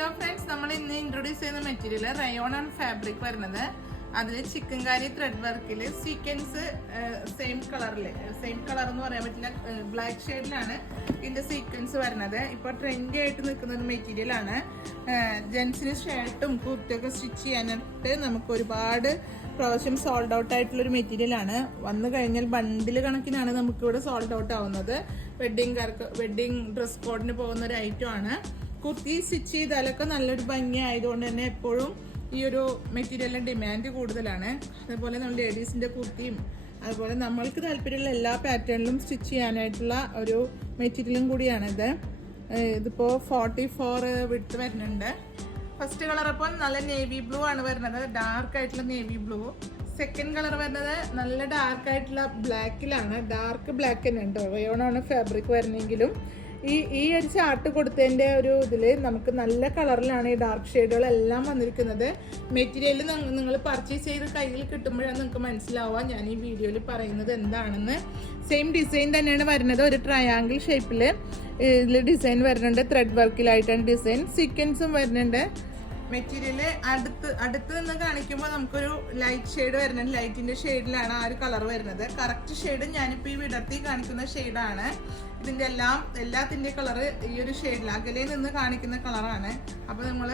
Hello friends, നമ്മൾ ഇന്ന് introduce ചെയ്യുന്ന മെറ്റീരിയൽ റയോൺ ആണ് ഫാബ്രിക് വരുന്നത്. അതിൽ ചിക്കൻകാരി ത്രെഡ് വർക്കിൽ സീക്വൻസ് സെയിം കളർ എന്ന് പറയാൻ പറ്റില്ല, ബ്ലാക്ക് ഷെയ്ഡിലാണ് ഇതിന്റെ സീക്വൻസ് വരുന്നത്. ഇപ്പോൾ ട്രെൻഡി ആയിട്ട് നിൽക്കുന്ന ഒരു മെറ്റീരിയൽ ആണ്. ജെൻസിന് ഷർട്ടും കുർത്തിയൊക്കെ സ്റ്റിച്ച് ചെയ്യാനായിട്ട് നമുക്ക് ഒരുപാട് പ്രാവശ്യം സോൾഡ് ഔട്ട് ആയിട്ടുള്ള ഒരു മെറ്റീരിയൽ ആണ്. വന്നു കഴിഞ്ഞാൽ ബണ്ടിൽ കണക്കിനാണ് നമുക്കിവിടെ സോൾഡ് ഔട്ട് ആവുന്നത്. വെഡിങ് ഡ്രസ് കോഡിന് പോകുന്ന ഒരു ഐറ്റം ആണ്. കുർത്തി സ്റ്റിച്ച് ചെയ്താലൊക്കെ നല്ലൊരു ഭംഗി ആയതുകൊണ്ട് തന്നെ എപ്പോഴും ഈ ഒരു മെറ്റീരിയലിന്റെ ഡിമാൻഡ് കൂടുതലാണ്. അതുപോലെ നമ്മൾ ലേഡീസിന്റെ കുർത്തിയും അതുപോലെ നമ്മൾക്ക് താല്പര്യമുള്ള എല്ലാ പാറ്റേണിലും സ്റ്റിച്ച് ചെയ്യാനായിട്ടുള്ള ഒരു മെറ്റീരിയലും കൂടിയാണിത്. ഇതിപ്പോൾ 44 വിഡ്ത്ത് വരുന്നുണ്ട്. ഫസ്റ്റ് കളർ അപ്പോൾ നല്ല നേവി ബ്ലൂ ആണ് വരുന്നത്, ഡാർക്ക് ആയിട്ടുള്ള നേവി ബ്ലൂ. സെക്കൻഡ് കളർ വരുന്നത് നല്ല ഡാർക്ക് ആയിട്ടുള്ള ബ്ലാക്കിലാണ്, ഡാർക്ക് ബ്ലാക്ക് തന്നെ ഉണ്ട്. റയോണാണ് ഫാബ്രിക് വരുന്നെങ്കിലും ഈ ഒരു ചാർട്ട് കൊടുത്തതിൻ്റെ ഒരു ഇതിൽ നമുക്ക് നല്ല കളറിലാണ് ഈ ഡാർക്ക് ഷെയ്ഡുകളെല്ലാം വന്നിരിക്കുന്നത്. മെറ്റീരിയൽ നിങ്ങൾ പർച്ചേസ് ചെയ്ത് കയ്യിൽ കിട്ടുമ്പോഴാണ് നിങ്ങൾക്ക് മനസ്സിലാവുക ഞാൻ ഈ വീഡിയോയിൽ പറയുന്നത് എന്താണെന്ന്. സെയിം ഡിസൈൻ തന്നെയാണ് വരുന്നത്, ഒരു ട്രയാങ്കിൾ ഷേപ്പിൽ ഇതിൽ ഡിസൈൻ വരുന്നുണ്ട്. ത്രെഡ് വർക്കിലായിട്ടാണ് ഡിസൈൻ, സീക്വൻസും വരുന്നുണ്ട്. മെറ്റീരിയൽ അടുത്ത് നിന്ന് കാണിക്കുമ്പോൾ നമുക്കൊരു ലൈറ്റ് ഷെയ്ഡ് വരുന്നുണ്ട്. ലൈറ്റിന്റെ ഷെയ്ഡിലാണ് ആ ഒരു കളർ വരുന്നത്. കറക്റ്റ് ഷെയ്ഡ് ഞാനിപ്പോൾ ഈ വിടർത്തി കാണിക്കുന്ന ഷെയ്ഡാണ്. ഇതിന്റെ എല്ലാത്തിന്റെ കളറ് ഈ ഒരു ഷെയ്ഡിൽ അകലെ നിന്ന് കാണിക്കുന്ന കളറാണ്. അപ്പോൾ നമ്മൾ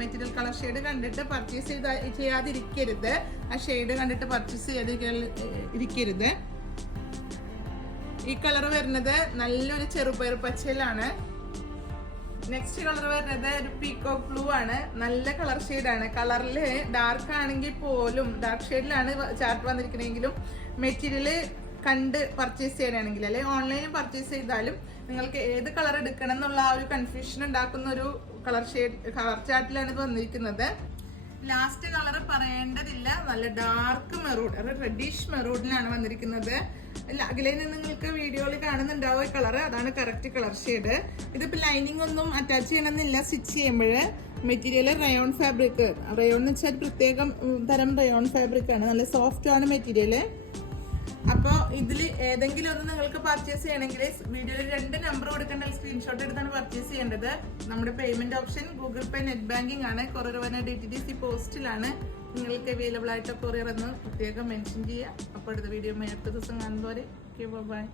മെറ്റീരിയൽ കളർ ഷെയ്ഡ് കണ്ടിട്ട് പർച്ചേസ് ചെയ്യാതിരിക്കരുത്. ആ ഷെയ്ഡ് കണ്ടിട്ട് പർച്ചേസ് ചെയ്യാതിരിക്കരുത്. ഈ കളർ വരുന്നത് നല്ലൊരു ചെറുപയർ പച്ചയിലാണ്. നെക്സ്റ്റ് കളർ വരുന്നത് ഒരു പീകോക്ക് ബ്ലൂ ആണ്. നല്ല കളർ ഷെയ്ഡാണ്. കളറിൽ ഡാർക്ക് ആണെങ്കിൽ പോലും ഡാർക്ക് ഷെയ്ഡിലാണ് ചാർട്ട് വന്നിരിക്കണമെങ്കിലും മെറ്റീരിയൽ കണ്ട് പർച്ചേസ് ചെയ്യണമെങ്കിൽ അല്ലെങ്കിൽ ഓൺലൈനിൽ പർച്ചേസ് ചെയ്താലും നിങ്ങൾക്ക് ഏത് കളർ എടുക്കണം എന്നുള്ള ആ ഒരു കൺഫ്യൂഷൻ ഉണ്ടാക്കുന്ന ഒരു കളർ ചാർട്ടിലാണ് ഇത് വന്നിരിക്കുന്നത്. ലാസ്റ്റ് കളർ പറയേണ്ടതില്ല, നല്ല ഡാർക്ക് മെറൂൺ, റെഡിഷ് മെറൂണിലാണ് വന്നിരിക്കുന്നത്. അകലെ നിന്ന് നിങ്ങൾക്ക് വീഡിയോയിൽ കാണുന്നുണ്ടാവും ഈ കളർ, അതാണ് കറക്റ്റ് കളർ ഷെയ്ഡ്. ഇതിപ്പോൾ ലൈനിങ് ഒന്നും അറ്റാച്ച് ചെയ്യണമെന്നില്ല സ്റ്റിച്ച് ചെയ്യുമ്പോൾ. മെറ്റീരിയൽ റയോൺ ഫാബ്രിക്, റയോൺ എന്ന് വെച്ചാൽ പ്രത്യേകം തരം റയോൺ ഫാബ്രിക് ആണ്, നല്ല സോഫ്റ്റ് ആണ് മെറ്റീരിയൽ. അപ്പോൾ ഇതിൽ ഏതെങ്കിലും ഒന്ന് നിങ്ങൾക്ക് പർച്ചേസ് ചെയ്യണമെങ്കിൽ വീഡിയോയിൽ 2 നമ്പർ കൊടുക്കേണ്ട സ്ക്രീൻഷോട്ട് എടുത്താണ് പർച്ചേസ് ചെയ്യേണ്ടത്. നമ്മുടെ പേയ്മെന്റ് ഓപ്ഷൻ ഗൂഗിൾ പേ, നെറ്റ് ബാങ്കിങ് ആണ്. കൊറിയർ വന്ന DTDC പോസ്റ്റിലാണ് നിങ്ങൾക്ക് അവൈലബിൾ ആയിട്ട് കൊറിയർ എന്ന് പ്രത്യേകം മെൻഷൻ ചെയ്യുക. അപ്പോൾ അടുത്ത വീഡിയോ അടുത്ത ദിവസം കാണുന്നവരെ ബൈ.